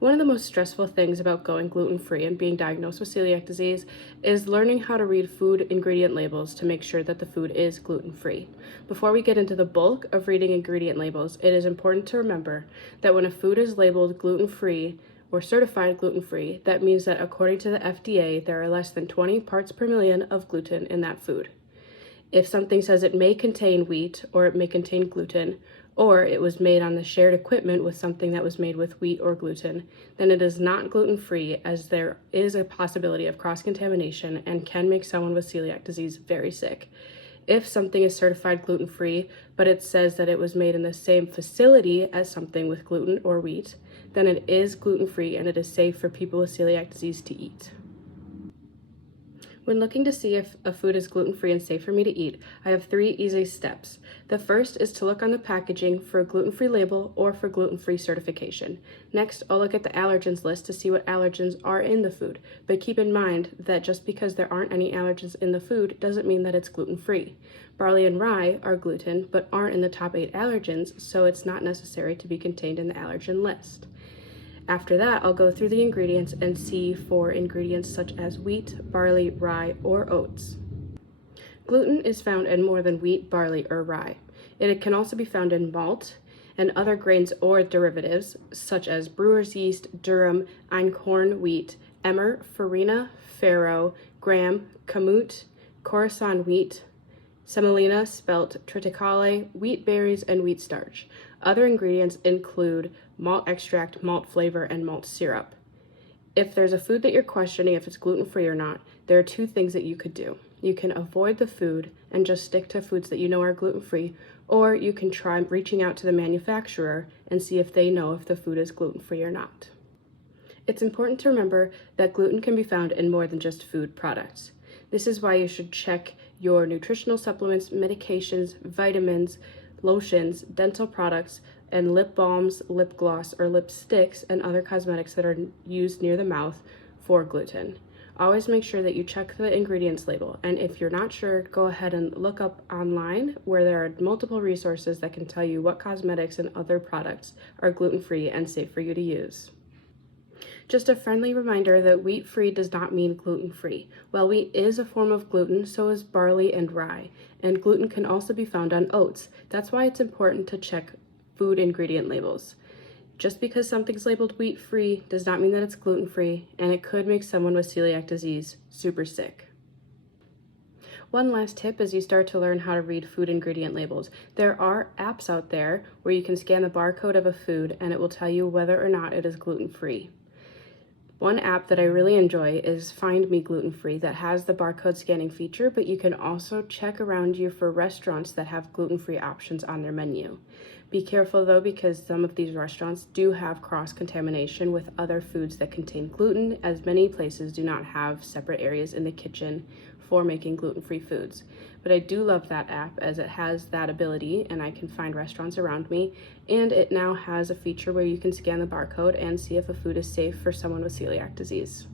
One of the most stressful things about going gluten-free and being diagnosed with celiac disease is learning how to read food ingredient labels to make sure that the food is gluten-free. Before we get into the bulk of reading ingredient labels, it is important to remember that when a food is labeled gluten-free or certified gluten-free, that means that according to the FDA, there are less than 20 parts per million of gluten in that food. If something says it may contain wheat or it may contain gluten, or it was made on the shared equipment with something that was made with wheat or gluten, then it is not gluten-free, as there is a possibility of cross-contamination and can make someone with celiac disease very sick. If something is certified gluten-free, but it says that it was made in the same facility as something with gluten or wheat, then it is gluten-free and it is safe for people with celiac disease to eat. When looking to see if a food is gluten-free and safe for me to eat, I have 3 easy steps. The first is to look on the packaging for a gluten-free label or for gluten-free certification. Next, I'll look at the allergens list to see what allergens are in the food, but keep in mind that just because there aren't any allergens in the food doesn't mean that it's gluten-free. Barley and rye are gluten, but aren't in the top 8 allergens, so it's not necessary to be contained in the allergen list. After that, I'll go through the ingredients and see for ingredients such as wheat, barley, rye, or oats. Gluten is found in more than wheat, barley, or rye. It can also be found in malt and other grains or derivatives such as brewer's yeast, durum, einkorn wheat, emmer, farina, farro, gram, kamut, Khorasan wheat, semolina, spelt, triticale, wheat berries, and wheat starch. Other ingredients include malt extract, malt flavor, and malt syrup. If there's a food that you're questioning if it's gluten-free or not, there are 2 things that you could do. You can avoid the food and just stick to foods that you know are gluten-free, or you can try reaching out to the manufacturer and see if they know if the food is gluten-free or not. It's important to remember that gluten can be found in more than just food products. This is why you should check your nutritional supplements, medications, vitamins, lotions, dental products, and lip balms, lip gloss, or lipsticks, and other cosmetics that are used near the mouth for gluten. Always make sure that you check the ingredients label, and if you're not sure, go ahead and look up online where there are multiple resources that can tell you what cosmetics and other products are gluten-free and safe for you to use. Just a friendly reminder that wheat-free does not mean gluten-free. While wheat is a form of gluten, so is barley and rye, and gluten can also be found on oats. That's why it's important to check food ingredient labels. Just because something's labeled wheat-free does not mean that it's gluten-free, and it could make someone with celiac disease super sick. One last tip as you start to learn how to read food ingredient labels. There are apps out there where you can scan the barcode of a food and it will tell you whether or not it is gluten-free. One app that I really enjoy is Find Me Gluten-Free that has the barcode scanning feature, but you can also check around you for restaurants that have gluten-free options on their menu. Be careful though, because some of these restaurants do have cross-contamination with other foods that contain gluten, as many places do not have separate areas in the kitchen for making gluten-free foods. But I do love that app as it has that ability and I can find restaurants around me, and it now has a feature where you can scan the barcode and see if a food is safe for someone with celiac disease.